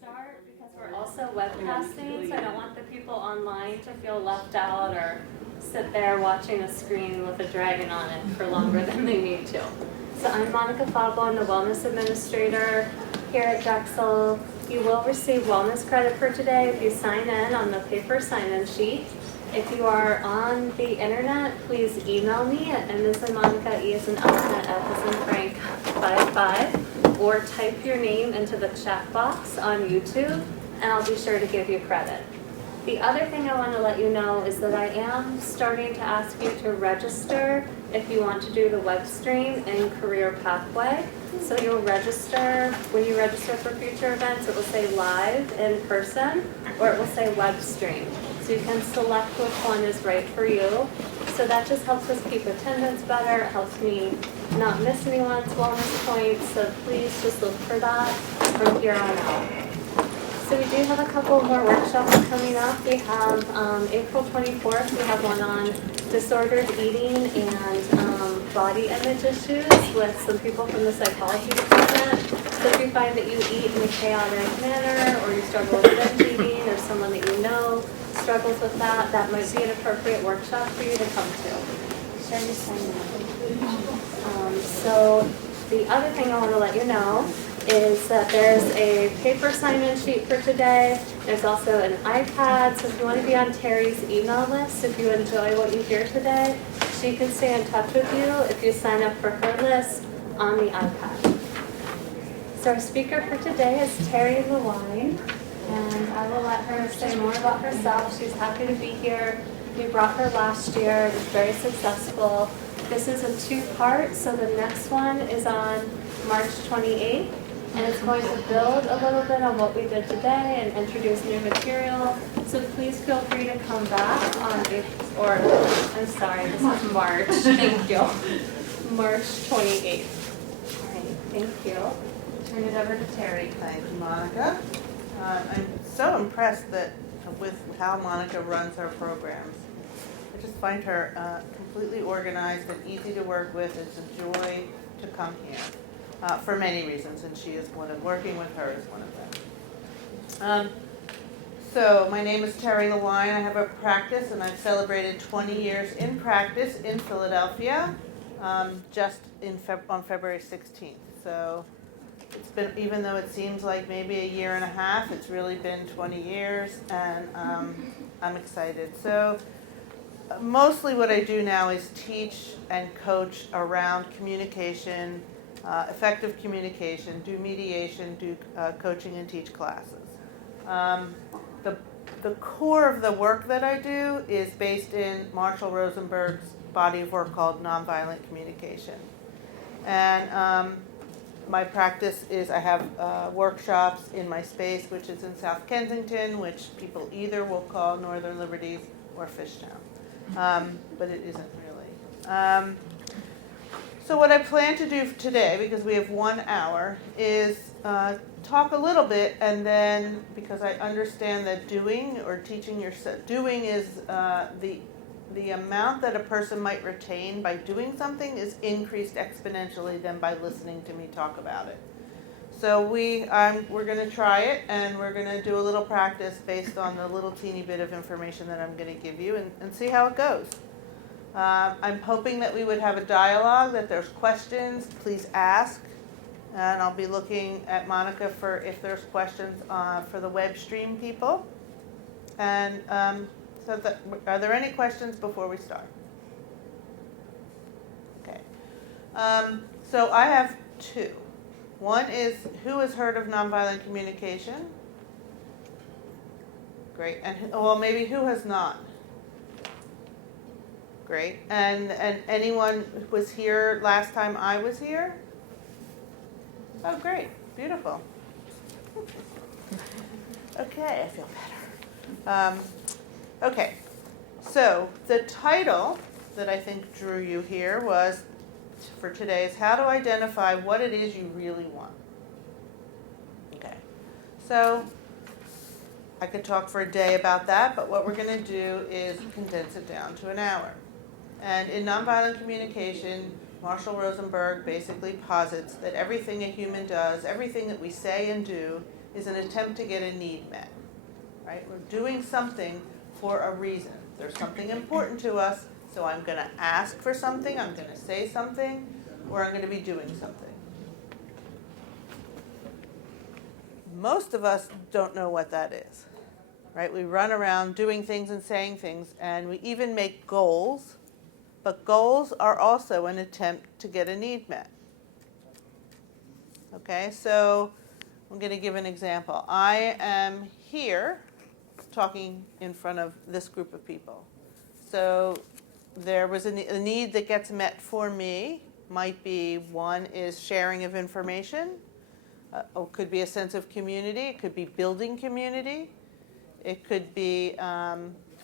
start because we're also webcasting, so I don't want the people online to feel left out or sit there watching a screen with a dragon on it for longer than they need to. So I'm Monica Fabo, I'm the Wellness Administrator here at Drexel. You will receive wellness credit for today if you sign in on the paper sign-in sheet. If you are on the internet, please email me at M@Monica, E@Elephant, Frank 55, or type your name into the chat box on YouTube, and I'll be sure to give you credit. The other thing I want to let you know is that I am starting to ask you to register if you want to do the web stream in Career Pathway. So you'll register, when you register for future events, it will say live in person, or it will say web stream. So you can select which one is right for you. So that just helps us keep attendance better. It helps me not miss anyone's wellness points. So please just look for that from here on out. So we do have a couple more workshops coming up. We have April 24th, we have one on disordered eating and body image issues with some people from the psychology department. So if you find that you eat in a chaotic manner, or you struggle with binge eating, or someone that you know struggles with that, that might be an appropriate workshop for you to come to. Share your sign in. So the other thing I want to let you know is that there's a paper sign-in sheet for today. There's also an iPad, so if you want to be on Teri's email list, if you enjoy what you hear today, she can stay in touch with you if you sign up for her list on the iPad. So our speaker for today is Teri, and I will let her say more about herself. She's happy to be here. We brought her last year. It was very successful. This is a two-part, so the next one is on March 28th. And it's going to build a little bit on what we did today and introduce new material. So please feel free to come back on I'm sorry, this is March. Thank you. March 28th. All right, thank you. Turn it over to Teri. Thank you, Monica. I'm so impressed with how Monica runs her programs. I just find her completely organized and easy to work with. It's a joy to come here. For many reasons, and working with her is one of them. So my name is Teri. I have a practice, and I've celebrated 20 years in practice in Philadelphia, just on February 16th. So it's been, even though it seems like maybe a year and a half, it's really been 20 years, and I'm excited. So mostly what I do now is teach and coach around communication, effective communication, do mediation, do coaching and teach classes. The core of the work that I do is based in Marshall Rosenberg's body of work called Nonviolent Communication. And my practice is I have workshops in my space, which is in South Kensington, which people either will call Northern Liberties or Fishtown, but it isn't really. So what I plan to do today, because we have 1 hour, is talk a little bit, and then, because I understand that doing or teaching yourself, doing is the amount that a person might retain by doing something is increased exponentially than by listening to me talk about it. So we're going to try it, and we're going to do a little practice based on the little teeny bit of information that I'm going to give you, and see how it goes. I'm hoping that we would have a dialogue, that there's questions, please ask. And I'll be looking at Monica for if there's questions for the web stream people. And are there any questions before we start? Okay. So I have two. One is, who has heard of nonviolent communication? Great. And maybe who has not? Great. And anyone who was here last time I was here? Oh, great. Beautiful. Okay, I feel better. Okay, so the title that I think drew you here for today is how to identify what it is you really want. Okay, so I could talk for a day about that, but what we're going to do is condense it down to an hour. And in nonviolent communication, Marshall Rosenberg basically posits that everything a human does, everything that we say and do, is an attempt to get a need met, right? We're doing something for a reason. There's something important to us, so I'm going to ask for something, I'm going to say something, or I'm going to be doing something. Most of us don't know what that is, right? We run around doing things and saying things, and we even make goals, but goals are also an attempt to get a need met. Okay, so I'm going to give an example. I am here talking in front of this group of people. So there was a need that gets met for me. Might be one is sharing of information. It could be a sense of community. It could be building community. It could be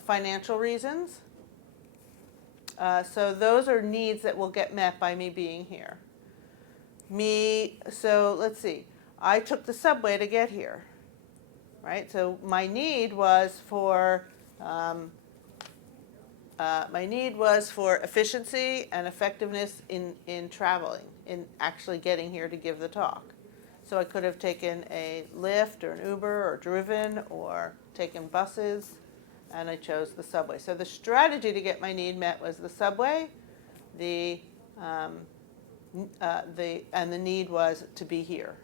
financial reasons. So those are needs that will get met by me being here. So let's see. I took the subway to get here, right? So my need was for efficiency and effectiveness in traveling, in actually getting here to give the talk. So I could have taken a Lyft or an Uber or driven or taken buses, and I chose the subway. So the strategy to get my need met was the subway. The need was to be here,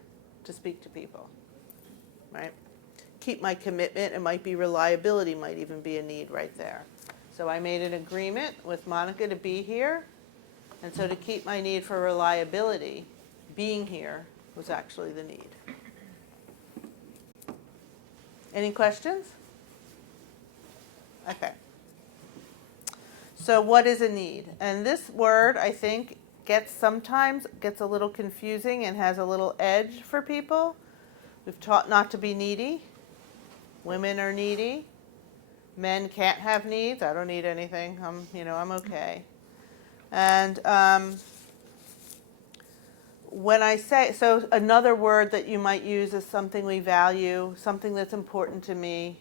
to speak to people, right? Keep my commitment. It might be reliability, might even be a need right there. So I made an agreement with Monica to be here, and so to keep my need for reliability, being here was actually the need. Any questions? Okay. So what is a need? And this word, I think, sometimes gets a little confusing and has a little edge for people. We've taught not to be needy. Women are needy. Men can't have needs. I don't need anything. I'm okay. And when I say, so another word that you might use is something we value, something that's important to me,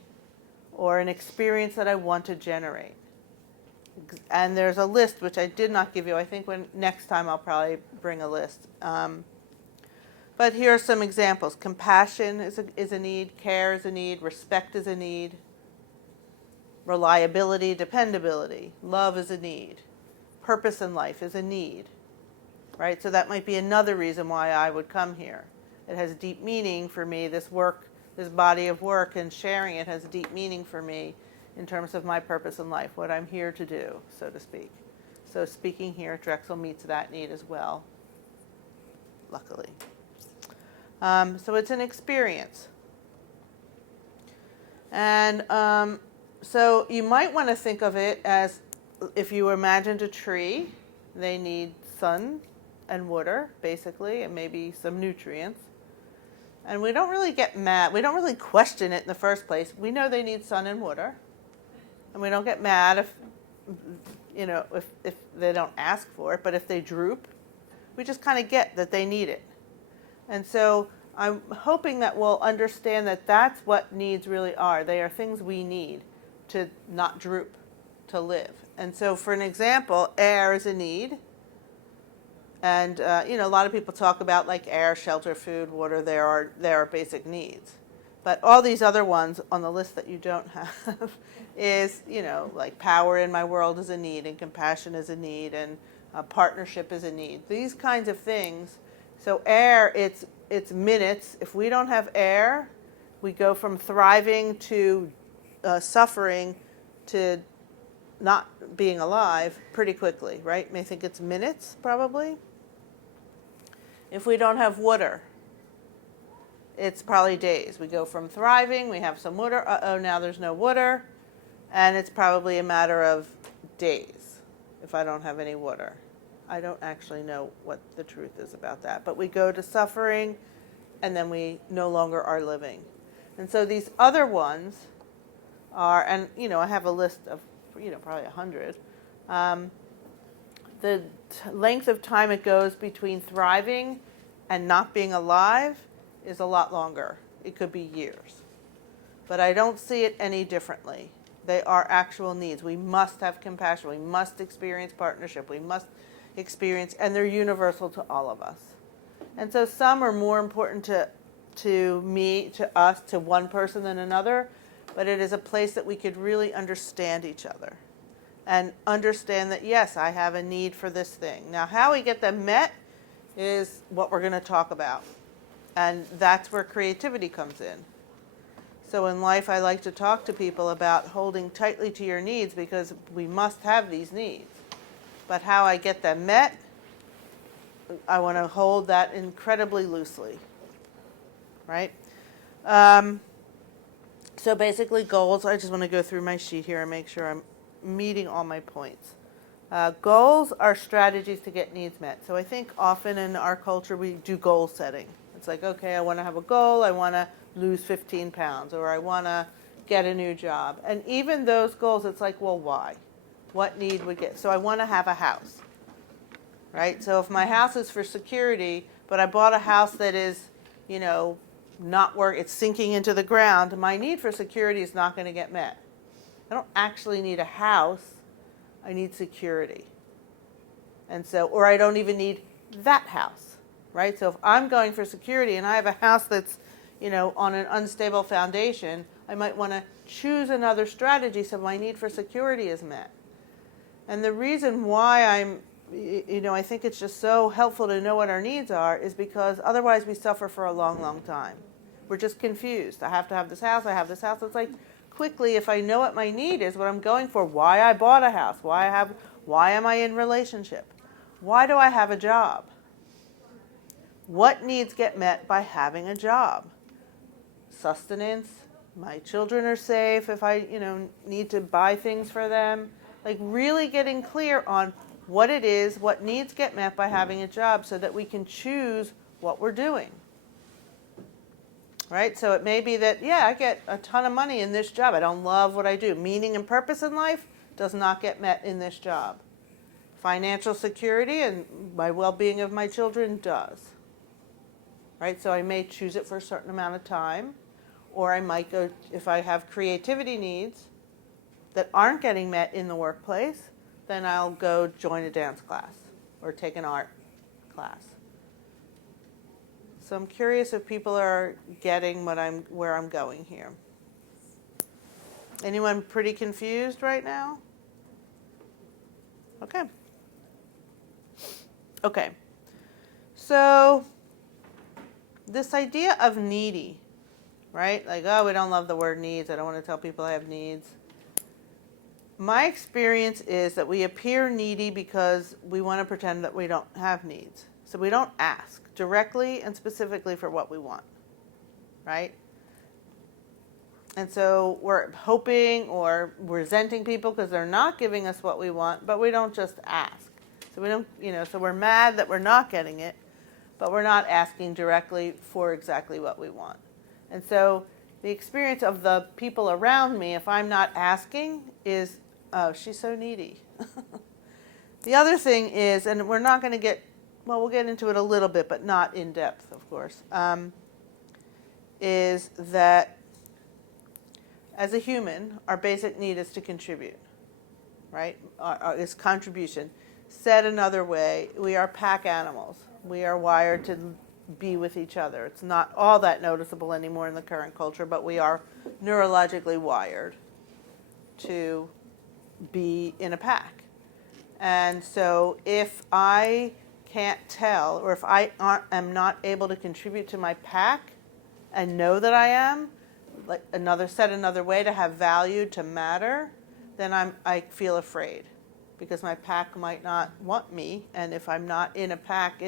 or an experience that I want to generate. And there's a list, which I did not give you. I think next time I'll probably bring a list. But here are some examples. Compassion is a need. Care is a need. Respect is a need. Reliability, dependability. Love is a need. Purpose in life is a need. Right? So that might be another reason why I would come here. It has deep meaning for me. This body of work and sharing it has deep meaning for me in terms of my purpose in life, what I'm here to do, so to speak. So speaking here at Drexel meets that need as well, luckily. So it's an experience. And so you might want to think of it as if you imagined a tree, they need sun and water, basically, and maybe some nutrients. And we don't really get mad. We don't really question it in the first place. We know they need sun and water. And we don't get mad if they don't ask for it. But if they droop, we just kind of get that they need it. And so I'm hoping that we'll understand that that's what needs really are. They are things we need to not droop, to live. And so for an example, air is a need. And, a lot of people talk about like air, shelter, food, water. There are basic needs. But all these other ones on the list that you don't have is, like power in my world is a need, and compassion is a need, and partnership is a need. These kinds of things. So air, it's minutes. If we don't have air, we go from thriving to suffering to not being alive pretty quickly, right? You may think it's minutes, probably. If we don't have water, it's probably days. We go from thriving, we have some water, now there's no water, and it's probably a matter of days if I don't have any water. I don't actually know what the truth is about that, but we go to suffering, and then we no longer are living. And so these other ones are, and I have a list of, probably 100. The length of time it goes between thriving and not being alive is a lot longer. It could be years. But I don't see it any differently. They are actual needs. We must have compassion. We must experience partnership. We must experience, and they're universal to all of us. And so some are more important to me, to us, to one person than another, but it is a place that we could really understand each other and understand that, yes, I have a need for this thing. Now, how we get them met is what we're going to talk about. And that's where creativity comes in. So in life, I like to talk to people about holding tightly to your needs because we must have these needs. But how I get them met, I want to hold that incredibly loosely, right? So basically goals, I just want to go through my sheet here and make sure I'm meeting all my points. Goals are strategies to get needs met. So I think often in our culture we do goal setting. It's like, okay, I want to have a goal, I want to lose 15 pounds, or I want to get a new job. And even those goals, it's like, well, why? What need would get? So I want to have a house, right? So if my house is for security, but I bought a house that is, not it's sinking into the ground, my need for security is not going to get met. I don't actually need a house, I need security. And so, or I don't even need that house, right? So if I'm going for security and I have a house that's, on an unstable foundation, I might want to choose another strategy so my need for security is met. And the reason why I think it's just so helpful to know what our needs are is because otherwise we suffer for a long, long time. We're just confused. I have to have this house, I have this house. It's like, quickly, if I know what my need is, what I'm going for, why I bought a house, why am I in relationship? Why do I have a job? What needs get met by having a job? Sustenance, my children are safe if I, need to buy things for them. Like really getting clear on what it is, what needs get met by having a job so that we can choose what we're doing. Right? So it may be that, I get a ton of money in this job. I don't love what I do. Meaning and purpose in life does not get met in this job. Financial security and my well-being of my children does. Right? So I may choose it for a certain amount of time. Or I might go, if I have creativity needs that aren't getting met in the workplace, then I'll go join a dance class or take an art class. So I'm curious if people are getting where I'm going here. Anyone pretty confused right now? Okay. So this idea of needy, right? Like, oh, we don't love the word needs. I don't want to tell people I have needs. My experience is that we appear needy because we want to pretend that we don't have needs. So we don't ask directly and specifically for what we want, right? And so we're hoping or resenting people because they're not giving us what we want, but we don't just ask. So we don't, so we're mad that we're not getting it, but we're not asking directly for exactly what we want. And so the experience of the people around me, if I'm not asking, is, oh, she's so needy. The other thing is, and we're not going to get, well, we'll get into it a little bit, but not in depth, of course, is that as a human, our basic need is to contribute, right? Is contribution. Said another way, we are pack animals. We are wired to be with each other. It's not all that noticeable anymore in the current culture, but we are neurologically wired to be in a pack. And so if I can't tell, or if I am not able to contribute to my pack and know that I am, like another way, to have value, to matter, then I feel afraid because my pack might not want me, and if I'm not in a pack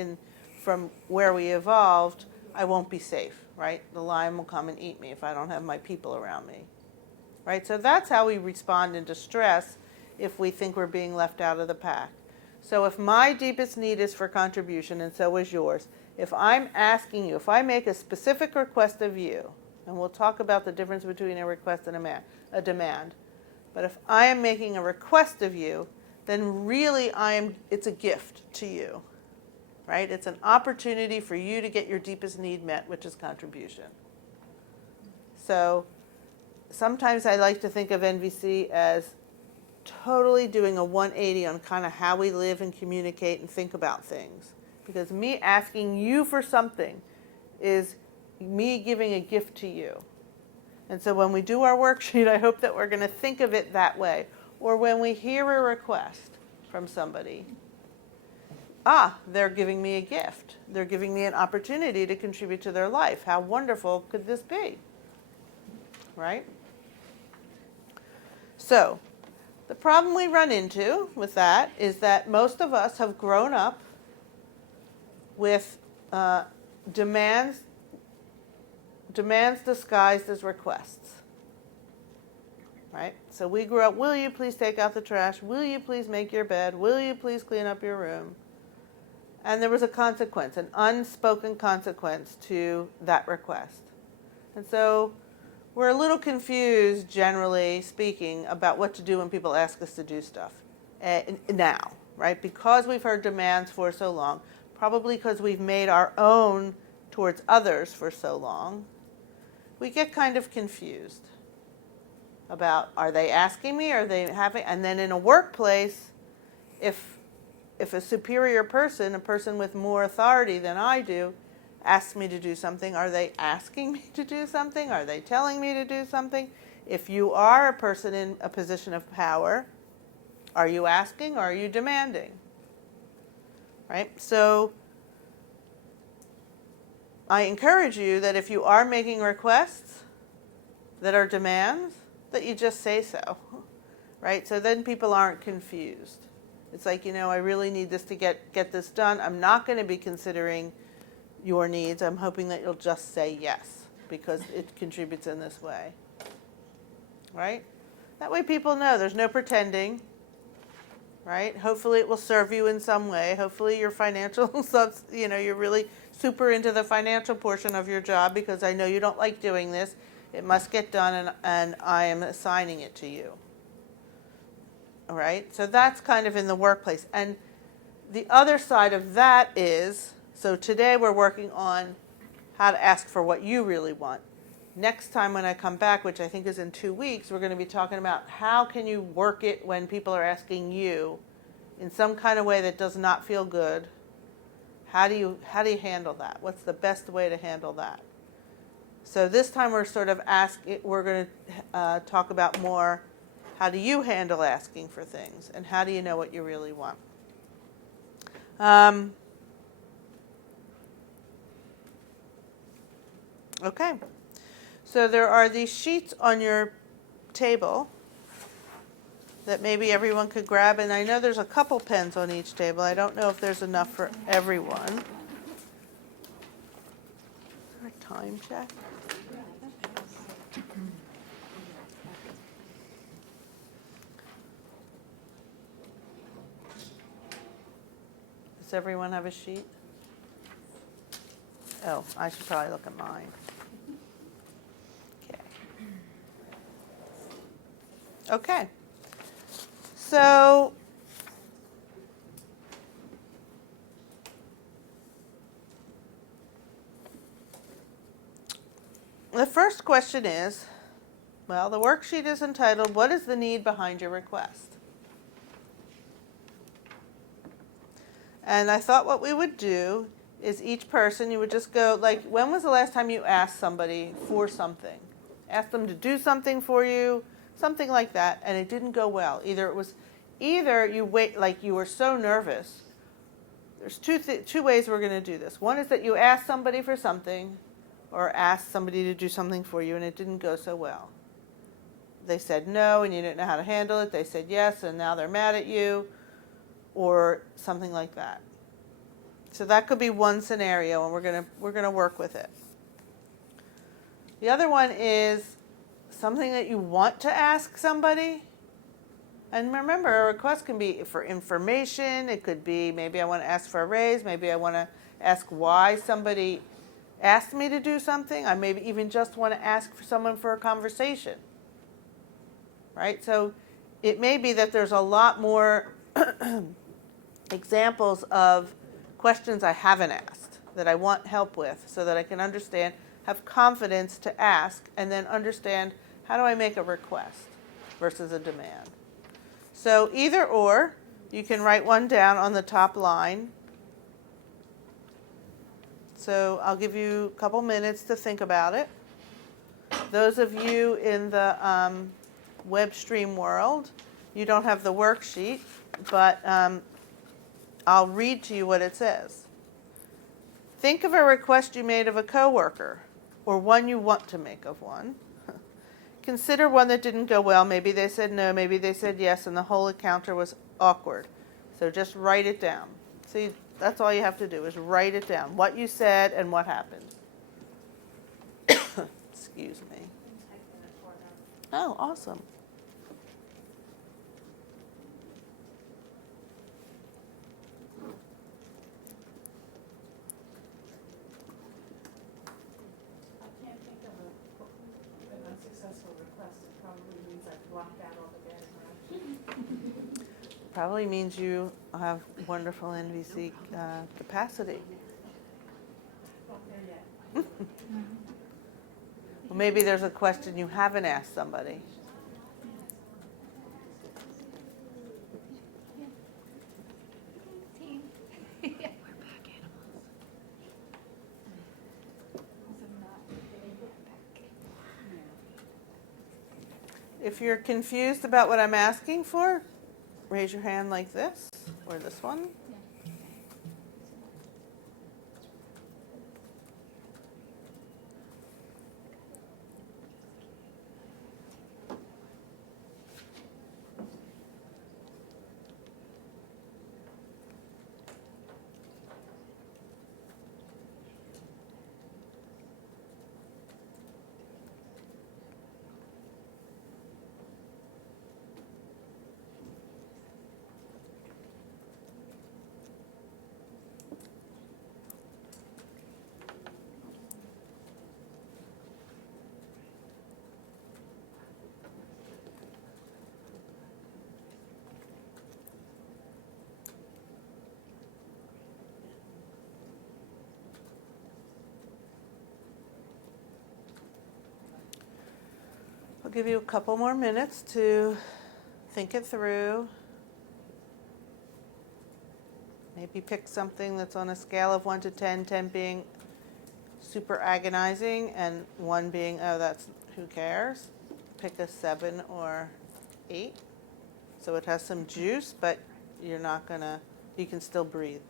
from where we evolved, I won't be safe, right? The lion will come and eat me if I don't have my people around me, right? So that's how we respond in distress if we think we're being left out of the pack. So if my deepest need is for contribution, and so is yours, if I'm asking you, if I make a specific request of you, and we'll talk about the difference between a request and a demand, but if I am making a request of you, then really it's a gift to you, right? It's an opportunity for you to get your deepest need met, which is contribution. So sometimes I like to think of NVC as totally doing a 180 on kind of how we live and communicate and think about things. Because me asking you for something is me giving a gift to you. And so when we do our worksheet, I hope that we're going to think of it that way. Or when we hear a request from somebody, they're giving me a gift. They're giving me an opportunity to contribute to their life. How wonderful could this be? Right? So, the problem we run into with that is that most of us have grown up with demands disguised as requests. Right? So we grew up, will you please take out the trash? Will you please make your bed? Will you please clean up your room? And there was a consequence, an unspoken consequence to that request. And so we're a little confused, generally speaking, about what to do when people ask us to do stuff now, right? Because we've heard demands for so long, probably because we've made our own towards others for so long, we get kind of confused about, are they asking me, are they having, and then in a workplace, if a superior person, a person with more authority than I do, asks me to do something, are they asking me to do something? Are they telling me to do something? If you are a person in a position of power, are you asking or are you demanding? Right? So I encourage you that if you are making requests that are demands, that you just say so, right? So then people aren't confused. It's like, I really need this to get this done. I'm not going to be considering your needs. I'm hoping that you'll just say yes because it contributes in this way, right? That way people know there's no pretending, right? Hopefully it will serve you in some way. Hopefully your financial, you're really super into the financial portion of your job because I know you don't like doing this. It must get done, and I am assigning it to you. All right? So that's kind of in the workplace. And the other side of that is, so today we're working on how to ask for what you really want. Next time when I come back, which I think is in 2 weeks, we're going to be talking about how can you work it when people are asking you in some kind of way that does not feel good. How do you handle that? What's the best way to handle that? So this time we're we're going to talk about more, how do you handle asking for things, and how do you know what you really want? Okay. So there are these sheets on your table that maybe everyone could grab, and I know there's a couple pens on each table. I don't know if there's enough for everyone. Is there a time check? Does everyone have a sheet? Oh, I should probably look at mine. Okay. So the first question is, the worksheet is entitled, "What is the need behind your request?" And I thought what we would do is each person, you would just go, like, when was the last time you asked somebody for something? Asked them to do something for you, something like that, and it didn't go well. Either you wait, like you were so nervous. There's two ways we're going to do this. One is that you ask somebody for something, or ask somebody to do something for you, and it didn't go so well. They said no, and you didn't know how to handle it. They said yes, and now they're mad at you, or something like that. So that could be one scenario, and we're gonna work with it. The other one is something that you want to ask somebody. And remember, a request can be for information. It could be maybe I want to ask for a raise. Maybe I want to ask why somebody asked me to do something. I maybe even just want to ask for someone for a conversation. Right? So it may be that there's a lot more examples of questions I haven't asked that I want help with so that I can understand, have confidence to ask, and then understand how do I make a request versus a demand. So either or, you can write one down on the top line. So I'll give you a couple minutes to think about it. Those of you in the web stream world, you don't have the worksheet, but I'll read to you what it says. Think of a request you made of a coworker, or one you want to make of one. Consider one that didn't go well. Maybe they said no, maybe they said yes, and the whole encounter was awkward. So just write it down. See, that's all you have to do is write it down, what you said and what happened. Excuse me. Oh, awesome. I can't think of an unsuccessful request. It probably means I've blocked out all the bad times. Probably means you have wonderful NVC capacity. Not there yet. Well, maybe there's a question you haven't asked somebody. If you're confused about what I'm asking for, raise your hand like this, or this one. I'll give you a couple more minutes to think it through. Maybe pick something that's on a scale of 1 to 10, 10 being super agonizing and 1 being, oh, that's who cares. Pick a 7 or 8. So it has some juice, but you're not gonna, you can still breathe.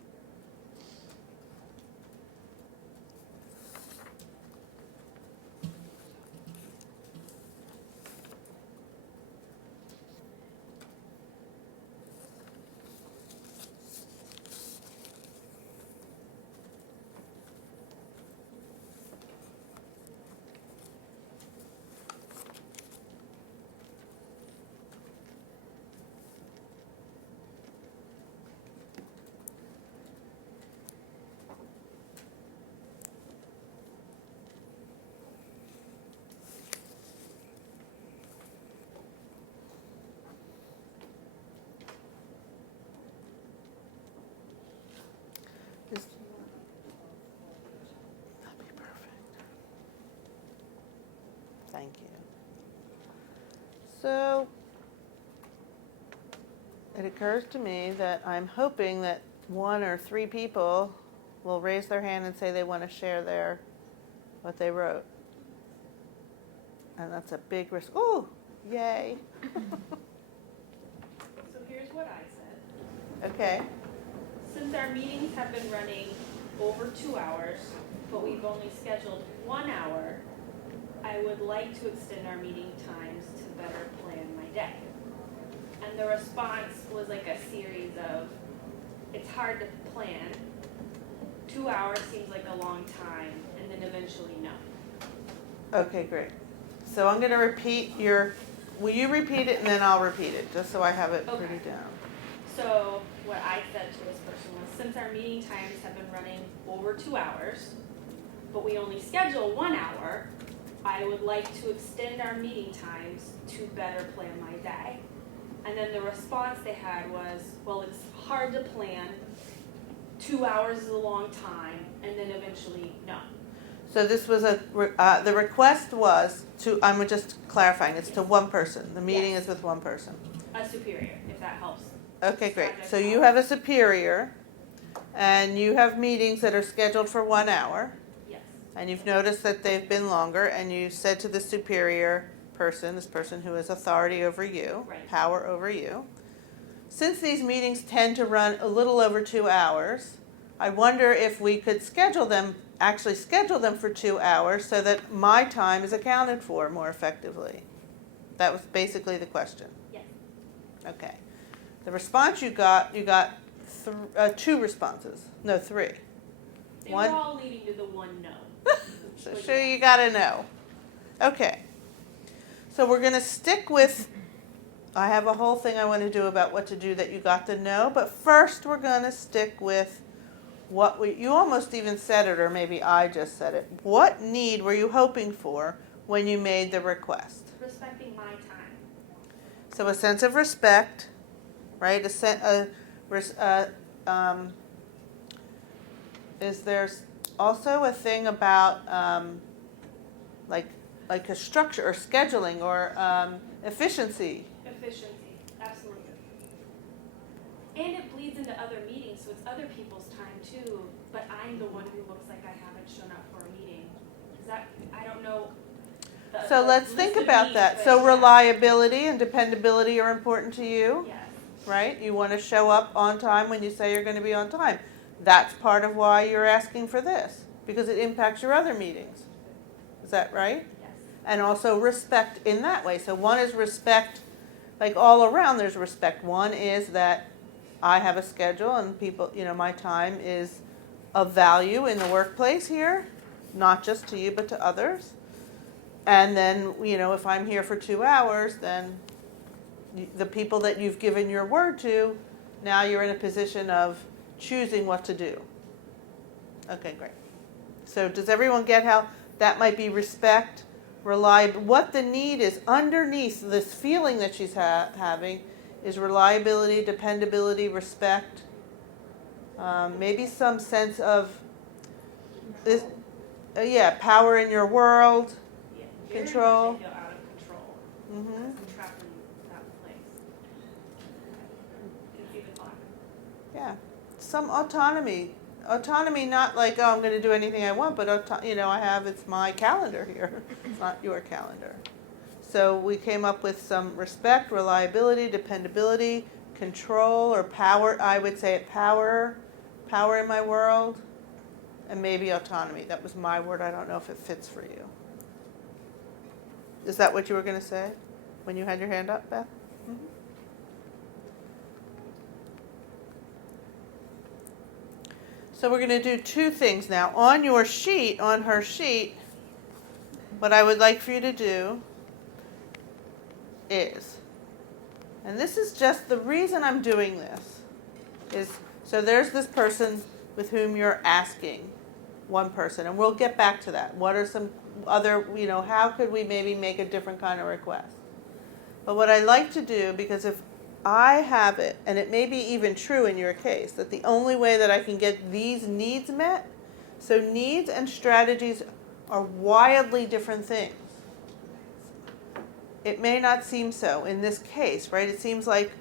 Just, that'd be perfect. Thank you. So, it occurs to me that I'm hoping that 1 or 3 people will raise their hand and say they want to share what they wrote. And that's a big risk. Ooh, yay. So here's what I said. Okay. Since our meetings have been running over 2 hours, but we've only scheduled 1 hour, I would like to extend our meeting times to better plan my day. And the response was like a series of, it's hard to plan, 2 hours seems like a long time, and then eventually no. Okay, great. So I'm going to repeat will you repeat it and then I'll repeat it, just so I have it Okay. pretty down. So what I said to this person was, since our meeting times have been running over 2 hours, but we only schedule 1 hour, I would like to extend our meeting times to better plan my day. And then the response they had was, well, it's hard to plan, 2 hours is a long time, and then eventually no. So this was the request was to, I'm just clarifying, it's to one person. The meeting Yes. is with one person. A superior, if that helps. Okay, great. So you have a superior and you have meetings that are scheduled for 1 hour, Yes. and you've noticed that they've been longer, and you said to the superior person, this person who has authority over you, Right. power over you, since these meetings tend to run a little over 2 hours, I wonder if we could actually schedule them for 2 hours so that my time is accounted for more effectively. That was basically the question. Yes. Okay. The response you got two responses. No, three. They One- were all leading to the one no. So you got to know. Okay. So we're going to stick with, I have a whole thing I want to do about what to do that you got to know, but first we're going to stick with you almost even said it, or maybe I just said it. What need were you hoping for when you made the request? Respecting my time. So a sense of respect, right? Is there also a thing about like a structure or scheduling or efficiency? Efficiency, absolutely. And it bleeds into other meetings, so it's other people's time too, but I'm the one who looks like I haven't shown up for a meeting. Is that, I don't know. So let's think about that. So reliability and dependability are important to you, Yes. right? You want to show up on time when you say you're going to be on time. That's part of why you're asking for this, because it impacts your other meetings. Is that right? Yes. And also respect in that way. So one is respect, like all around there's respect. One is that I have a schedule and people, my time is of value in the workplace here, not just to you but to others. And then, if I'm here for 2 hours, then the people that you've given your word to, now you're in a position of choosing what to do. Okay, great. So does everyone get how that might be respect, reliability? What the need is underneath this feeling that she's having is reliability, dependability, respect, maybe some sense of this, power in your world. Yeah. Control. Very much I feel out of control. Mm-hmm. I'm trapped in that place. Can see the clock. Yeah, some autonomy. Autonomy, not like, oh, I'm going to do anything I want, but it's my calendar here. It's not your calendar. So we came up with some respect, reliability, dependability, control, or power. I would say power in my world, and maybe autonomy. That was my word. I don't know if it fits for you. Is that what you were going to say when you had your hand up, Beth? Mm-hmm. So we're going to do two things now. On her sheet, what I would like for you to do is, and this is just the reason I'm doing this, is so there's this person with whom you're asking, one person, and we'll get back to that. What are some other, how could we maybe make a different kind of request? But what I like to do, because if I have it, and it may be even true in your case, that the only way that I can get these needs met, so needs and strategies are wildly different things. It may not seem so in this case, right? It seems like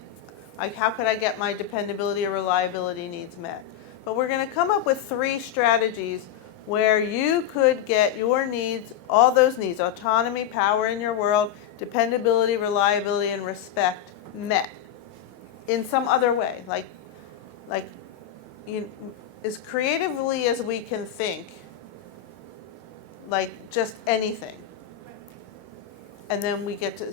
how could I get my dependability or reliability needs met? But we're going to come up with 3 strategies where you could get your needs, all those needs, autonomy, power in your world, dependability, reliability, and respect met in some other way, like as creatively as we can think, like just anything. And then we get to,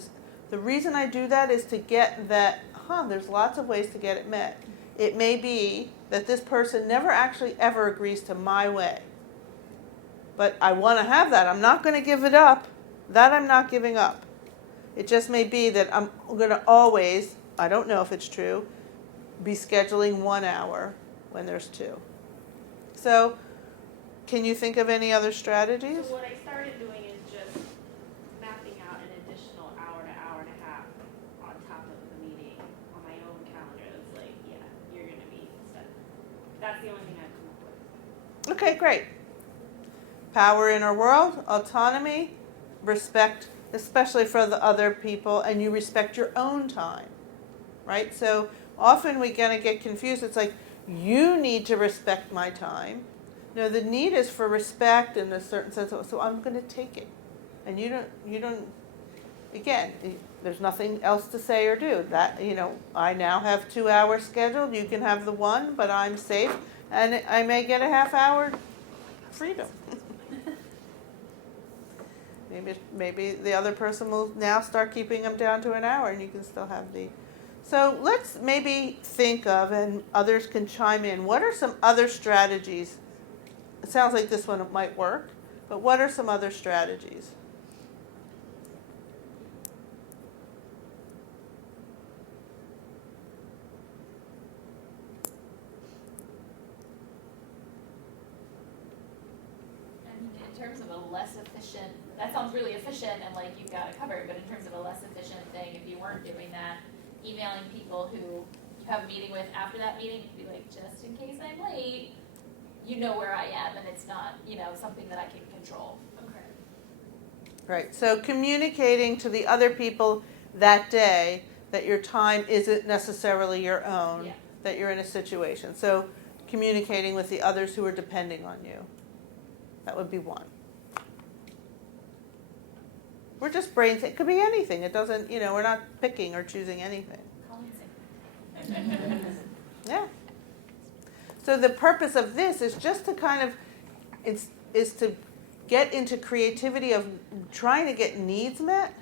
the reason I do that is to get that, there's lots of ways to get it met. It may be that this person never actually ever agrees to my way. But I want to have that. I'm not going to give it up. That I'm not giving up. It just may be that I'm going to always, I don't know if it's true, be scheduling 1 hour when there's 2. So, can you think of any other strategies? So what I started doing is just mapping out an additional hour to hour and a half on top of the meeting on my own calendar. That's like, yeah, you're going to be stuck. That's the only thing I've come up with. Okay, great. Power in our world, autonomy, respect, especially for the other people, and you respect your own time, right? So often we're going to get confused. It's like you need to respect my time. No, the need is for respect in a certain sense. So I'm going to take it, and you don't. Again, there's nothing else to say or do. That I now have 2 hours scheduled. You can have the one, but I'm safe, and I may get a half hour freedom. Maybe the other person will now start keeping them down to an hour, and you can still have the. So let's maybe think of, and others can chime in, what are some other strategies? It sounds like this one might work, but what are some other strategies? And in terms of a less efficient, that sounds really efficient and like you've got it covered, but in terms of a less efficient thing, if you weren't doing that, emailing people who you have a meeting with after that meeting, you'd be like, just in case I'm late, you know where I am, and it's not, something that I can control. Okay. Right, so communicating to the other people that day that your time isn't necessarily your own, Yeah. that you're in a situation. So communicating with the others who are depending on you. That would be one. We're just brains, it could be anything. It doesn't, we're not picking or choosing anything. Yeah. So the purpose of this is just to kind of, is to get into creativity of trying to get needs met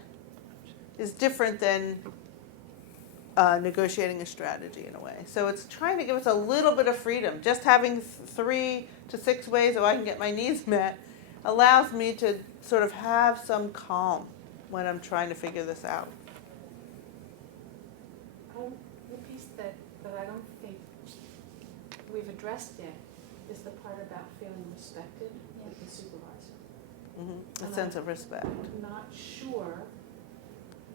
is different than negotiating a strategy in a way. So it's trying to give us a little bit of freedom. Just having 3 to 6 ways that I can get my needs met allows me to sort of have some calm when I'm trying to figure this out. The piece that I don't think we've addressed yet is the part about feeling respected with the supervisor. A sense of respect. I'm not sure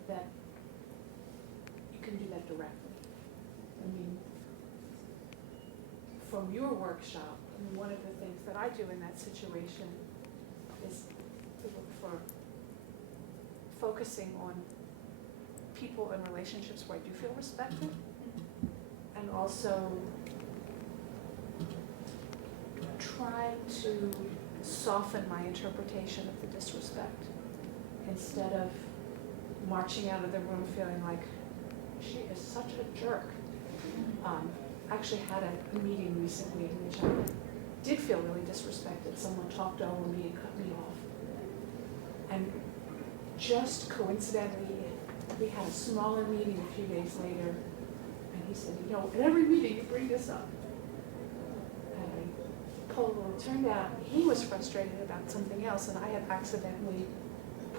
that you can do that directly. I mean, from your workshop, one of the things that I do in that situation is to look for focusing on people and relationships where I do feel respected, and also try to soften my interpretation of the disrespect instead of marching out of the room feeling like she is such a jerk. Actually had a meeting recently in which I did feel really disrespected. Someone talked over me and cut me off. And just coincidentally, we had a smaller meeting a few days later, and he said, at every meeting you bring this up. And I pulled, it turned out he was frustrated about something else, and I had accidentally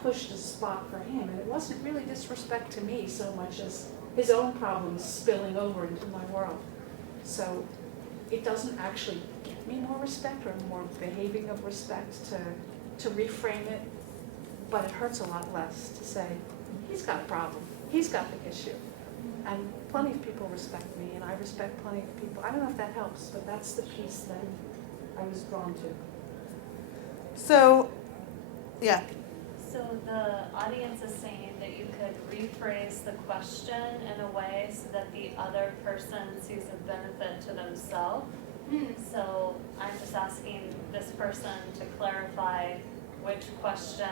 pushed a spot for him. And it wasn't really disrespect to me so much as his own problems spilling over into my world. So it doesn't actually get me more respect or more behaving of respect to reframe it, but it hurts a lot less to say, he's got a problem, he's got the issue. And plenty of people respect me, and I respect plenty of people. I don't know if that helps, but that's the piece that I was drawn to. So, yeah. So the audience is saying that you could rephrase the question in a way so that the other person sees a benefit to themselves. So I'm just asking this person to clarify which question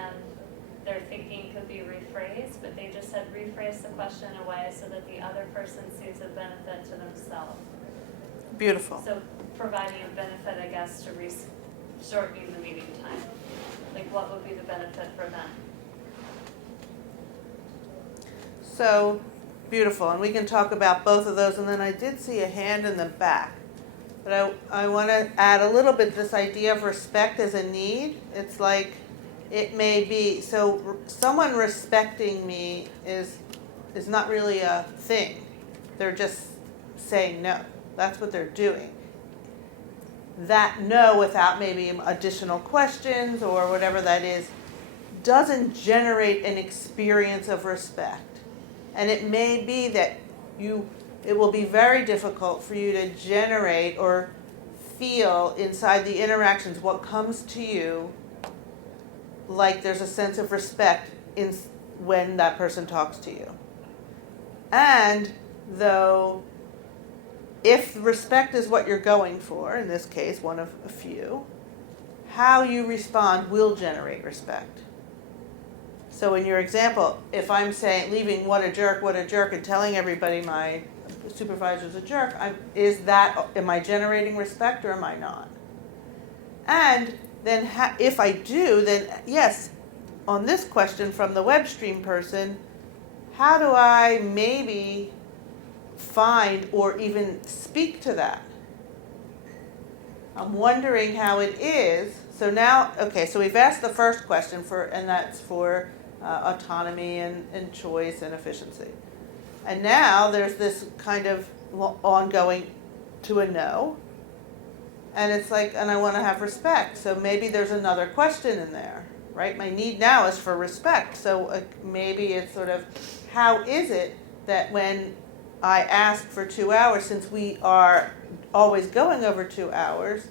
they're thinking could be rephrased, but they just said rephrase the question in a way so that the other person sees a benefit to themselves. Beautiful. So providing a benefit, I guess, to shortening the meeting time. Like, what would be the benefit for them? So beautiful, and we can talk about both of those. And then I did see a hand in the back, but I want to add a little bit this idea of respect as a need. It's like it may be so someone respecting me is not really a thing. They're just saying no. That's what they're doing. That no, without maybe additional questions or whatever that is, doesn't generate an experience of respect. And it may be that it will be very difficult for you to generate or feel inside the interactions what comes to you like there's a sense of respect when that person talks to you. And though if respect is what you're going for, in this case, one of a few, how you respond will generate respect. So in your example, if I'm saying, leaving what a jerk, and telling everybody my supervisor's a jerk, am I generating respect or am I not? And then if I do, then yes, on this question from the web stream person, how do I maybe find or even speak to that? I'm wondering how it is. So now, okay, so we've asked the first question and that's for autonomy and choice and efficiency. And now there's this kind of ongoing to a no. And it's like, and I want to have respect. So maybe there's another question in there, right? My need now is for respect. So maybe it's sort of, how is it that when I ask for 2 hours, since we are always going over 2 hours,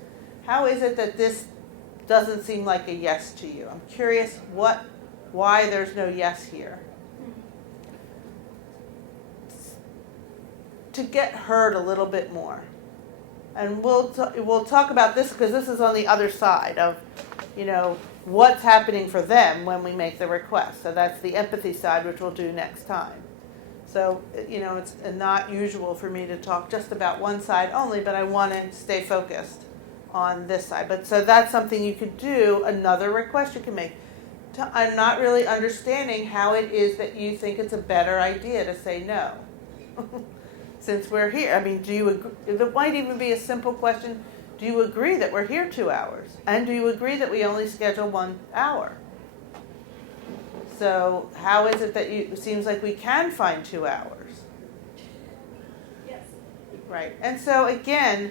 how is it that this doesn't seem like a yes to you? I'm curious why there's no yes here. To get heard a little bit more. And we'll talk about this because this is on the other side of, what's happening for them when we make the request. So that's the empathy side, which we'll do next time. So, it's not usual for me to talk just about one side only, but I want to stay focused on this side. But so that's something you could do, another request you can make. I'm not really understanding how it is that you think it's a better idea to say no. Since we're here, I mean, do you agree? It might even be a simple question. Do you agree that we're here 2 hours? And do you agree that we only schedule 1 hour? So how is it that it seems like we can find 2 hours? Yes. Right. And so again,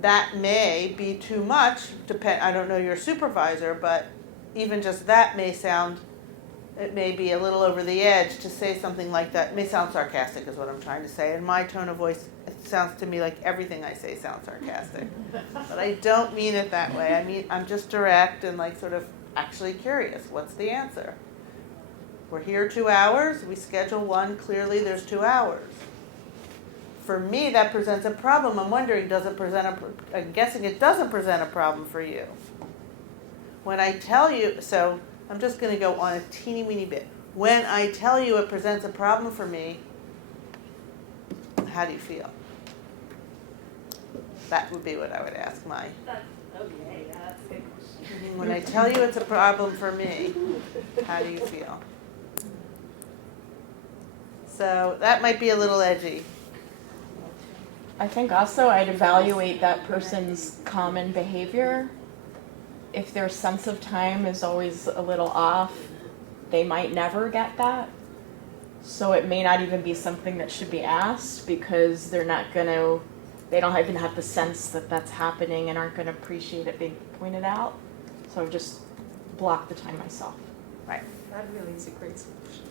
that may be too much. I don't know your supervisor, but even just that it may be a little over the edge to say something like that. It may sound sarcastic is what I'm trying to say. And my tone of voice, it sounds to me like everything I say sounds sarcastic. But I don't mean it that way. I mean, I'm just direct and sort of actually curious. What's the answer? We're here 2 hours. We schedule 1. Clearly there's 2 hours. For me, that presents a problem. I'm wondering, I'm guessing it doesn't present a problem for you. When I tell you, so I'm just going to go on a teeny weeny bit. When I tell you it presents a problem for me, how do you feel? That would be what I would ask Okay, yeah, that's a good question. When I tell you it's a problem for me, how do you feel? So that might be a little edgy. I think also I'd evaluate that person's common behavior. If their sense of time is always a little off, they might never get that. So it may not even be something that should be asked because they don't even have the sense that that's happening and aren't going to appreciate it being pointed out. So just block the time myself. Right. That really is a great solution.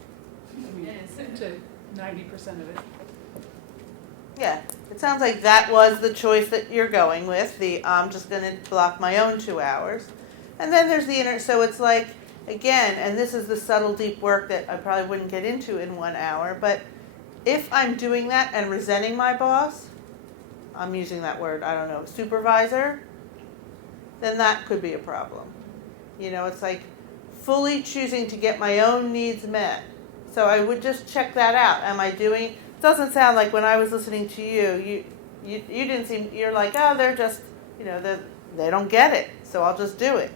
I mean, It is. to 90% of it. Yeah. It sounds like that was the choice that you're going with. I'm just going to block my own 2 hours. And then there's the so it's like, again, and this is the subtle deep work that I probably wouldn't get into in 1 hour, but if I'm doing that and resenting my boss, I'm using that word, I don't know, supervisor, then that could be a problem. It's like fully choosing to get my own needs met. So I would just check that out. Am I doing, it doesn't sound like when I was listening to you didn't seem, you're like, oh, they're just, they don't get it, so I'll just do it.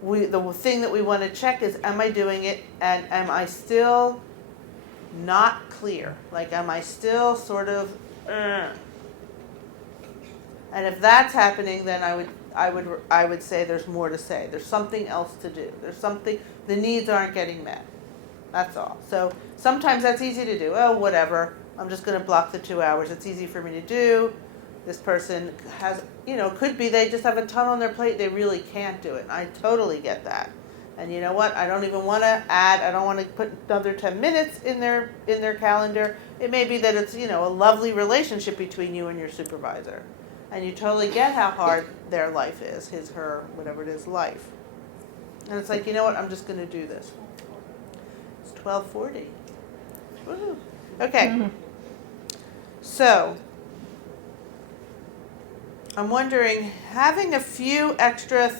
The thing that we want to check is, am I doing it, and am I still not clear? Like, am I still sort of, And if that's happening, then I would say there's more to say. There's something else to do. The needs aren't getting met. That's all. So sometimes that's easy to do. Oh, whatever. I'm just going to block the 2 hours. It's easy for me to do. This person has, could be they just have a ton on their plate. They really can't do it. And I totally get that. And you know what? I don't even want to I don't want to put another 10 minutes in their calendar. It may be that it's, a lovely relationship between you and your supervisor. And you totally get how hard their life is, his, her, whatever it is, life. And it's like, you know what? I'm just going to do this. It's 12:40. Woo-hoo. Okay. So I'm wondering, having a few extra,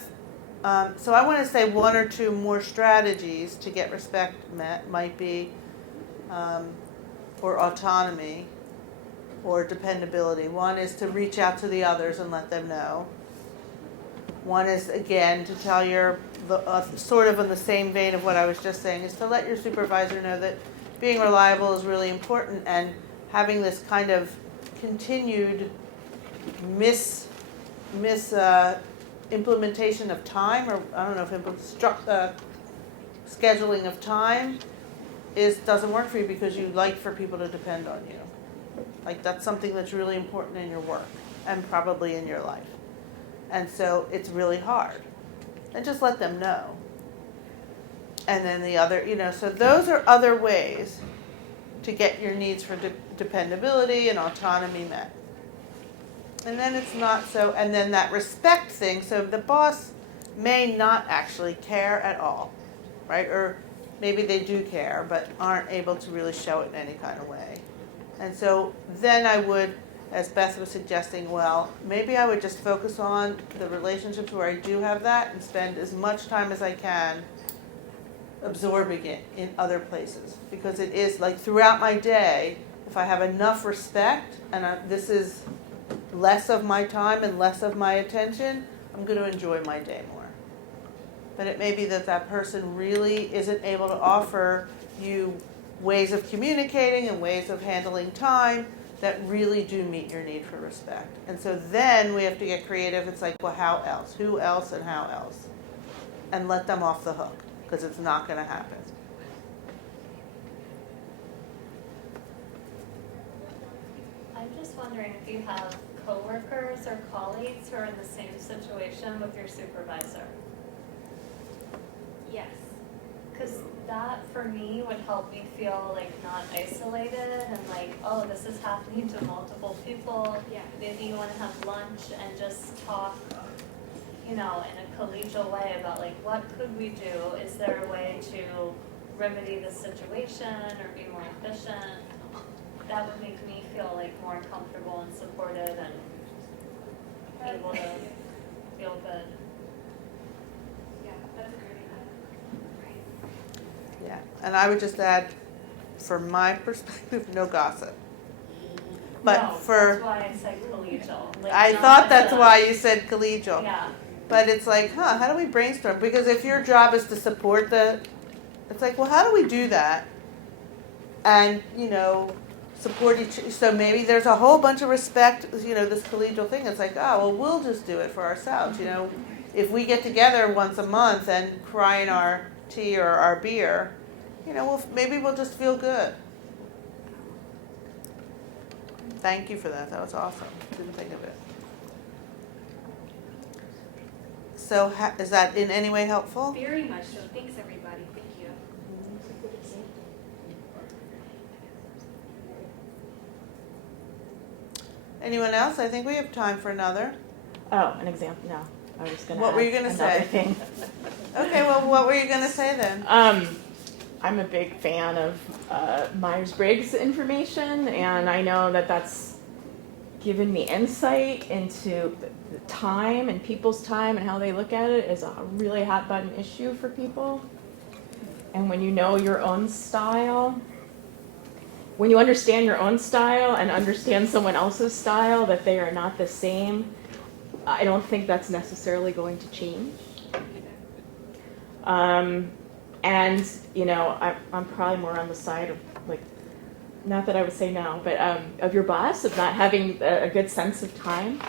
so I want to say one or two more strategies to get respect met might be, or autonomy, or dependability. One is to reach out to the others and let them know. One is, again, to tell sort of in the same vein of what I was just saying, is to let your supervisor know that being reliable is really important, and having this kind of continued implementation of time, or I don't know if scheduling of time doesn't work for you, because you like for people to depend on you. Like, that's something that's really important in your work and probably in your life. And so it's really hard. And just let them know. And then the other, so those are other ways to get your needs for dependability and autonomy met. And then and then that respect thing, so the boss may not actually care at all, right? Or maybe they do care, but aren't able to really show it in any kind of way. And so then I would, as Beth was suggesting, well, maybe I would just focus on the relationships where I do have that and spend as much time as I can absorbing it in other places. Because it is like throughout my day, if I have enough respect, and this is less of my time and less of my attention, I'm going to enjoy my day more. But it may be that person really isn't able to offer you ways of communicating and ways of handling time that really do meet your need for respect. And so then we have to get creative. It's like, well, how else? Who else and how else? And let them off the hook, because it's not going to happen. I'm just wondering if you have coworkers or colleagues who are in the same situation with your supervisor. Yes. Because that, for me, would help me feel like not isolated and like, oh, this is happening to multiple people. Yeah. Maybe you want to have lunch and just talk, in a collegial way about like, what could we do? Is there a way to remedy the situation or be more efficient? That would make me feel like more comfortable and supported and able to feel good. Yeah, that's a great idea. Yeah. And I would just add, from my perspective, no gossip. But No, that's why I said collegial. Like, I not thought that's the- why you said collegial. Yeah. But it's like, how do we brainstorm? Because if your job is to support it's like, well, how do we do that? And, support so maybe there's a whole bunch of respect, this collegial thing. It's like, oh, well, we'll just do it for ourselves, If we get together once a month and cry in our tea or our beer, maybe we'll just feel good. Thank you for that. That was awesome. Didn't think of it. So is that in any way helpful? Very much so. Thanks, everybody. Thank you. Anyone else? I think we have time for another. Oh, an example, no. I was gonna What were you add gonna another say? thing. Okay, well, what were you going to say then? I'm a big fan of Myers-Briggs information, and I know that that's given me insight into the time and people's time and how they look at it is a really hot button issue for people. And when you know your own style, when you understand your own style and understand someone else's style, that they are not the same, I don't think that's necessarily going to change. And, I'm probably more on the side of, not that I would say no, but of your boss, of not having a good sense of time.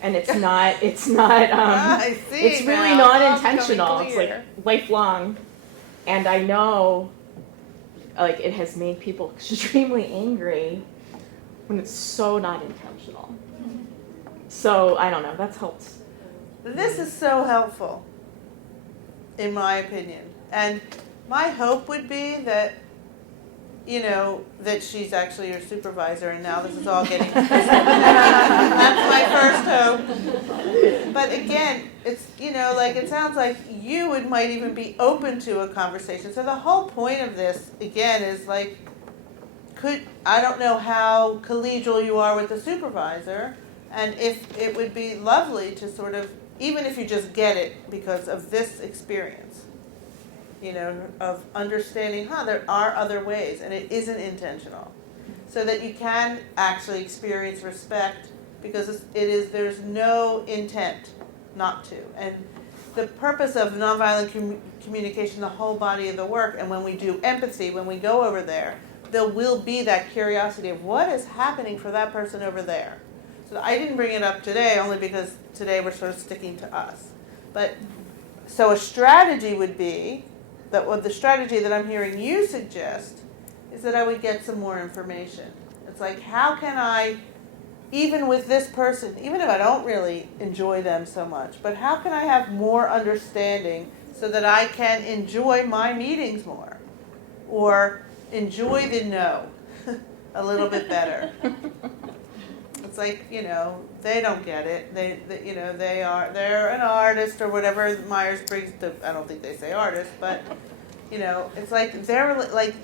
And it's not, I see it's really now. not It's becoming intentional. It's clear. lifelong. And I know, it has made people extremely angry when it's so not intentional. So, I don't know, that's helped. This is so helpful, in my opinion. And my hope would be that, that she's actually your supervisor, and now this is all getting. That's my first hope. But again, it's, it sounds like you might even be open to a conversation. So the whole point of this, again, is I don't know how collegial you are with the supervisor, And if it would be lovely to sort of, even if you just get it because of this experience, you know, of understanding, there are other ways and it isn't intentional. So that you can actually experience respect because there's no intent not to. And the purpose of nonviolent communication, the whole body of the work, and when we do empathy, when we go over there will be that curiosity of what is happening for that person over there. So I didn't bring it up today only because today we're sort of sticking to us. But so a strategy would be that what the strategy that I'm hearing you suggest is that I would get some more information. It's like, how can I, even with this person, even if I don't really enjoy them so much, but how can I have more understanding so that I can enjoy my meetings more? Or enjoy the no a little bit better. It's like, you know, they don't get it. You know, they're an artist or whatever Myers-Briggs, I don't think they say artist, but, you know, it's like they're like,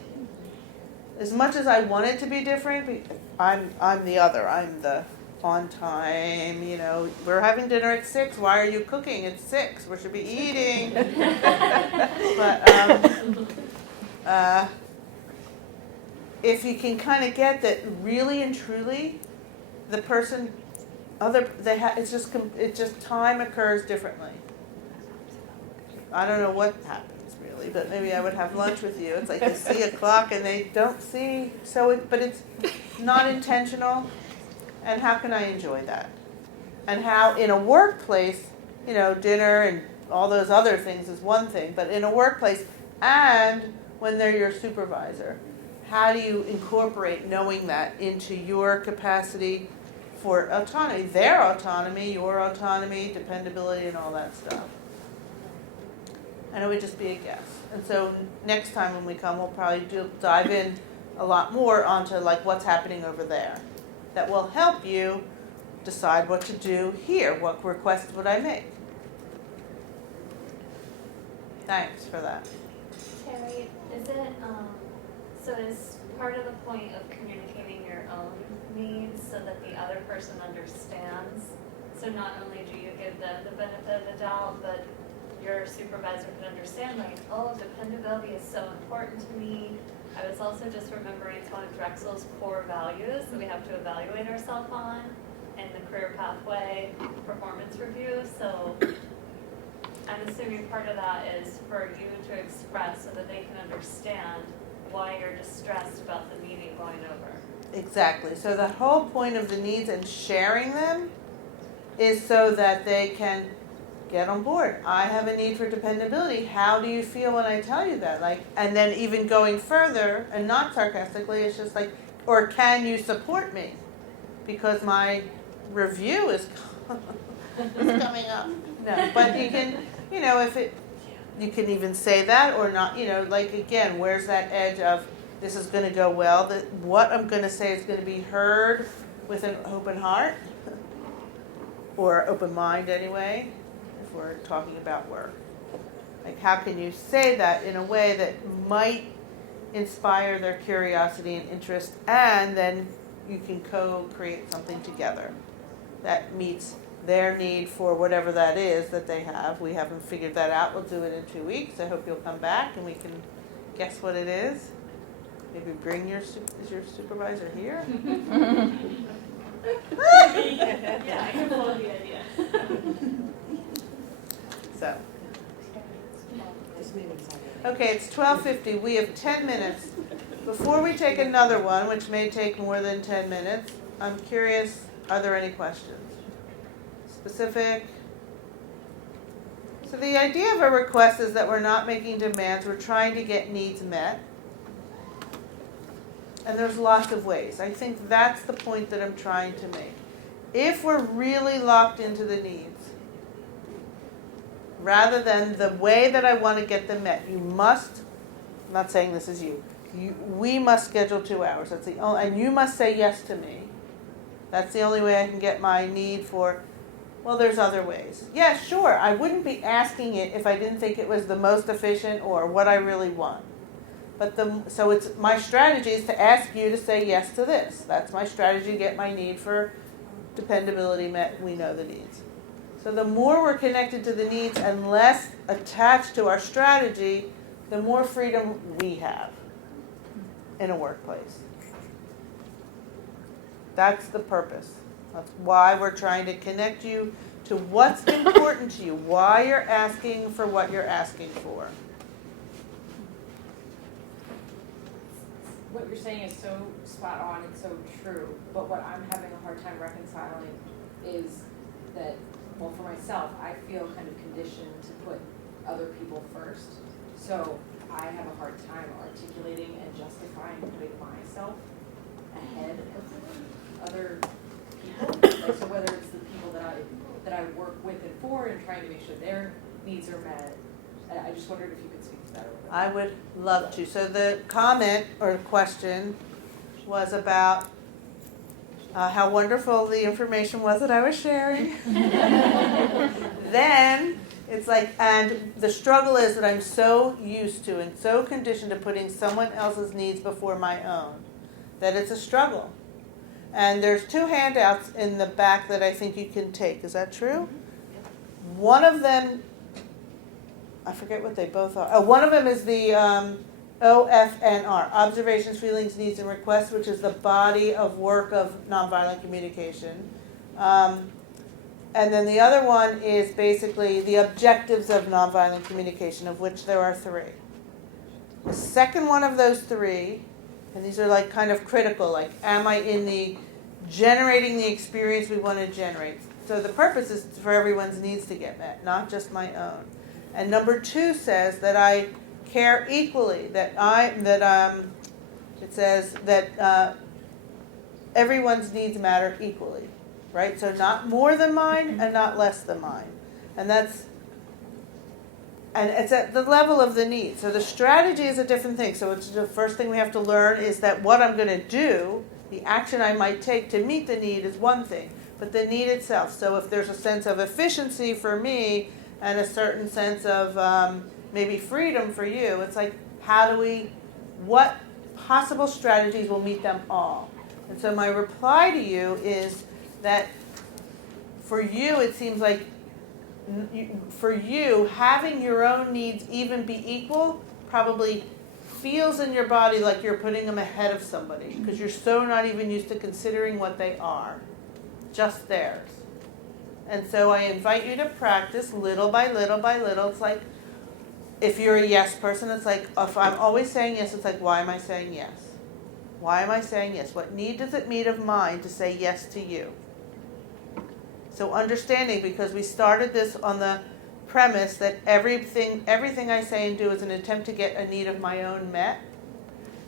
as much as I want it to be different, I'm the other. I'm the on time, you know, we're having dinner at 6. Why are you cooking at 6? We should be eating. But, if you can kind of get that really and truly, the person, it's just time occurs differently. I don't know what happens really, but maybe I would have lunch with you. It's like they see a clock and they don't see, but it's not intentional. And how can I enjoy that? And how in a workplace, you know, dinner and all those other things is one thing, but in a workplace and when they're your supervisor, how do you incorporate knowing that into your capacity for autonomy, their autonomy, your autonomy, dependability, and all that stuff? And it would just be a guess. And so next time when we come, we'll probably dive in a lot more onto like what's happening over there. That will help you decide what to do here. What requests would I make? Thanks for that. Teri, is it, so is part of the point of communicating your own needs so that the other person understands? So not only do you give them the benefit of the doubt, but your supervisor can understand, like, oh, dependability is so important to me. I was also just remembering it's one of Drexel's core values that we have to evaluate ourselves on in the career pathway performance review. So I'm assuming part of that is for you to express so that they can understand why you're distressed about the meeting going over. Exactly. So the whole point of the needs and sharing them is so that they can get on board. I have a need for dependability. How do you feel when I tell you that? Like, and then even going further and not sarcastically, it's just like, or can you support me? Because my review is coming up. No, but you can, you know, you can even say that or not, you know, like again, where's that edge of this is going to go well, that what I'm going to say is going to be heard with an open heart or open mind anyway, if we're talking about work. Like how can you say that in a way that might inspire their curiosity and interest, and then you can co-create something together that meets their need for whatever that is that they have. We haven't figured that out. We'll do it in 2 weeks. I hope you'll come back and we can guess what it is. Maybe bring is your supervisor here? Yeah, I can follow the idea. So. Okay, it's 12:50. We have 10 minutes. Before we take another one, which may take more than 10 minutes, I'm curious, are there any questions? Specific? So the idea of a request is that we're not making demands, we're trying to get needs met. And there's lots of ways. I think that's the point that I'm trying to make. If we're really locked into the needs, rather than the way that I want to get them met, you must, I'm not saying this is we must schedule 2 hours. That's the only, and you must say yes to me. That's the only way I can get my need for, well, there's other ways. Yeah, sure, I wouldn't be asking it if I didn't think it was the most efficient or what I really want. But so it's my strategy is to ask you to say yes to this. That's my strategy to get my need for dependability met, we know the needs. So the more we're connected to the needs and less attached to our strategy, the more freedom we have in a workplace. That's the purpose. That's why we're trying to connect you to what's important to you, why you're asking for what you're asking for. What you're saying is so spot on and so true, but what I'm having a hard time reconciling is that, well, for myself, I feel kind of conditioned to put other people first. So I have a hard time articulating and justifying putting myself ahead of other people. Like, so whether it's the people that I work with and for and trying to make sure their needs are met, I just wondered if you could speak to that a little bit. I would love to. So the comment or question was about how wonderful the information was that I was sharing. Then it's like, and the struggle is that I'm so used to and so conditioned to putting someone else's needs before my own, that it's a struggle. And there's 2 handouts in the back that I think you can take. Is that true? One of them, I forget what they both are. Oh, one of them is the OFNR, Observations, Feelings, Needs, and Requests, which is the body of work of nonviolent communication. And then the other one is basically the objectives of nonviolent communication, of which there are 3. The second one of those 3, and these are like kind of critical, like am I in the generating the experience we want to generate? So the purpose is for everyone's needs to get met, not just my own. And number 2 says that I care equally, it says that everyone's needs matter equally, right? So not more than mine and not less than mine. And it's at the level of the need. So the strategy is a different thing. So it's the first thing we have to learn is that what I'm going to do, the action I might take to meet the need is one thing, but the need itself. So if there's a sense of efficiency for me and a certain sense of maybe freedom for you, it's like, what possible strategies will meet them all? And so my reply to you is that for you, it seems like for you, having your own needs even be equal probably feels in your body like you're putting them ahead of somebody because you're so not even used to considering what they are, just theirs. And so I invite you to practice little by little by little. It's like, if you're a yes person, it's like, if I'm always saying yes, it's like, why am I saying yes? Why am I saying yes? What need does it meet of mine to say yes to you? So understanding, because we started this on the premise that everything I say and do is an attempt to get a need of my own met.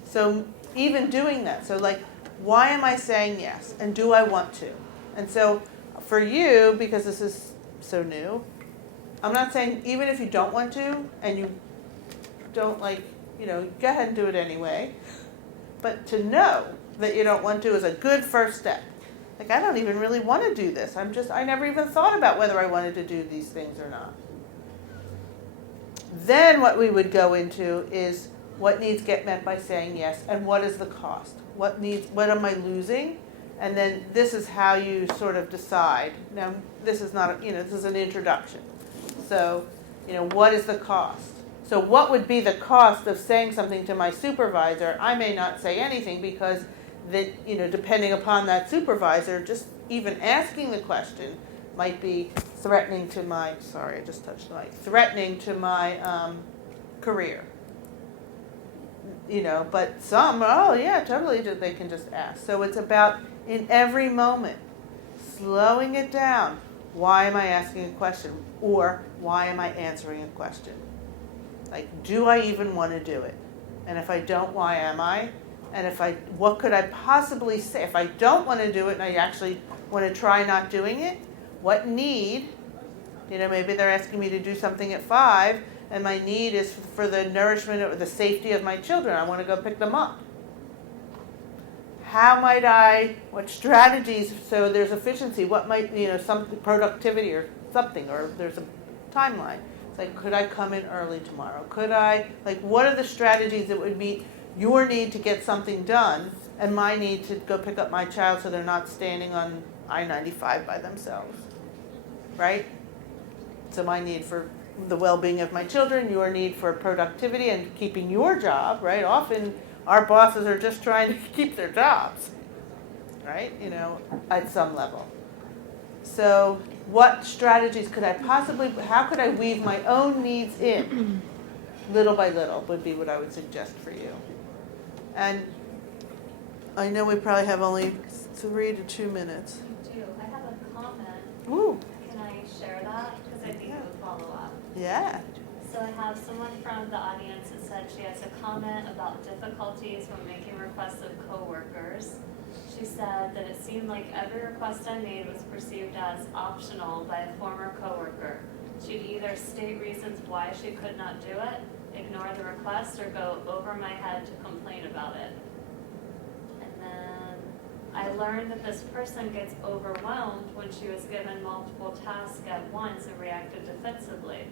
So even doing that, so like, why am I saying yes? And do I want to? And so for you, because this is so new, I'm not saying even if you don't want to and you don't go ahead and do it anyway. But to know that you don't want to is a good first step. Like, I don't even really want to do this. I never even thought about whether I wanted to do these things or not. Then what we would go into is what needs get met by saying yes and what is the cost? What am I losing? And then this is how you sort of decide. Now, this is not, this is an introduction. So, what is the cost? So what would be the cost of saying something to my supervisor? I may not say anything because depending upon that supervisor, just even asking the question might be threatening to my, threatening to my career. But some, totally, they can just ask. So it's about, in every moment, slowing it down. Why am I asking a question? Or why am I answering a question? Like, do I even want to do it? And if I don't, why am I? And what could I possibly say? If I don't want to do it and I actually want to try not doing it, what need? Maybe they're asking me to do something at 5, and my need is for the nourishment or the safety of my children. I want to go pick them up. What strategies, so there's efficiency, what might, some productivity or something, or there's a timeline. It's like, could I come in early tomorrow? What are the strategies that would meet your need to get something done and my need to go pick up my child so they're not standing on I-95 by themselves, right? So my need for the well-being of my children, your need for productivity and keeping your job, right? Often our bosses are just trying to keep their jobs, right? You know, at some level. So what strategies could I possibly, how could I weave my own needs in little by little would be what I would suggest for you. And I know we probably have only 3 to 2 minutes. I do. I have a comment. Ooh, Can I share that? Because I think it would follow up. yeah. So I have someone from the audience that said she has a comment about difficulties when making requests of coworkers. She said that it seemed like every request I made was perceived as optional by a former coworker. She'd either state reasons why she could not do it, ignore the request, or go over my head to complain about it. And then I learned that this person gets overwhelmed when she was given multiple tasks at once and reacted defensively.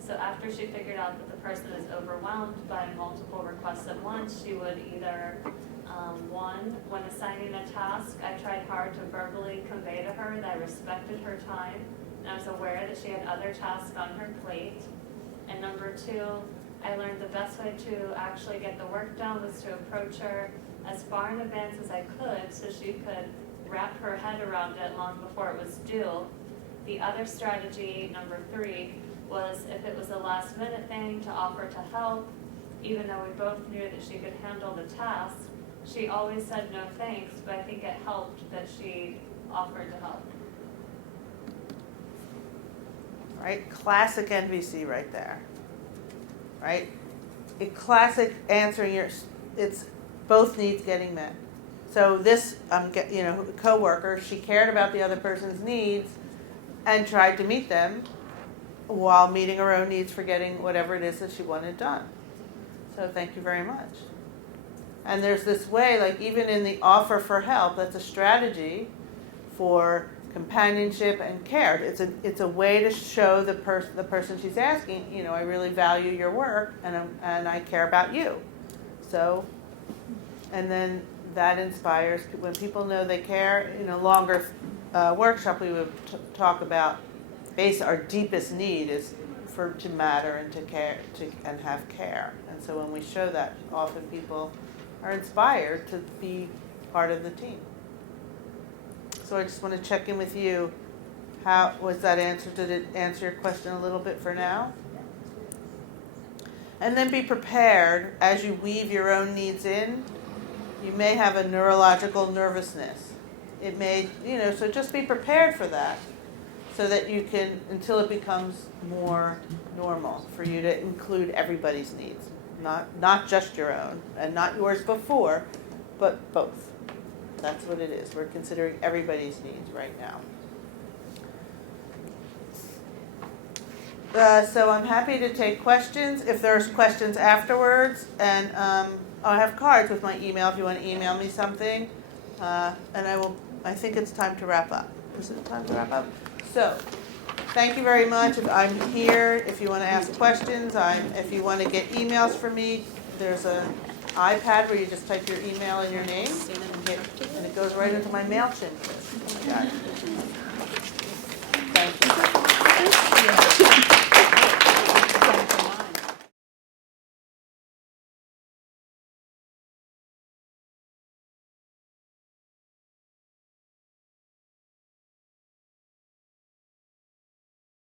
So after she figured out that the person is overwhelmed by multiple requests at once, she would either, one, when assigning a task, I tried hard to verbally convey to her that I respected her time and I was aware that she had other tasks on her plate. And number two, I learned the best way to actually get the work done was to approach her as far in advance as I could so she could wrap her head around it long before it was due. The other strategy, number three, was if it was a last minute thing to offer to help, even though we both knew that she could handle the task. She always said no thanks, but I think it helped that she offered to help. Right, classic NVC right there, right? A classic answering it's both needs getting met. So this, coworker, she cared about the other person's needs and tried to meet them while meeting her own needs for getting whatever it is that she wanted done. So thank you very much. And there's this way, like even in the offer for help, that's a strategy for companionship and care. It's a way to show the person she's asking, I really value your work and I care about you. So, and then that inspires, when people know they care. In a longer workshop we would talk about our deepest need is to matter and to care and have care. And so when we show that, often people are inspired to be part of the team. So I just want to check in with you. How was that answer? Did it answer your question a little bit for now? And then be prepared as you weave your own needs in. You may have a neurological nervousness. It may, so just be prepared for that so that you can, until it becomes more normal for you to include everybody's needs. Not just your own and not yours before, but both. That's what it is. We're considering everybody's needs right now. So I'm happy to take questions. If there's questions afterwards, and I have cards with my email if you want to email me something. And I think it's time to wrap up. Is it time to wrap up? So, thank you very much. I'm here if you want to ask questions. If you want to get emails from me, there's an iPad where you just type your email and your name, and it goes right into my MailChimp list. Thank you.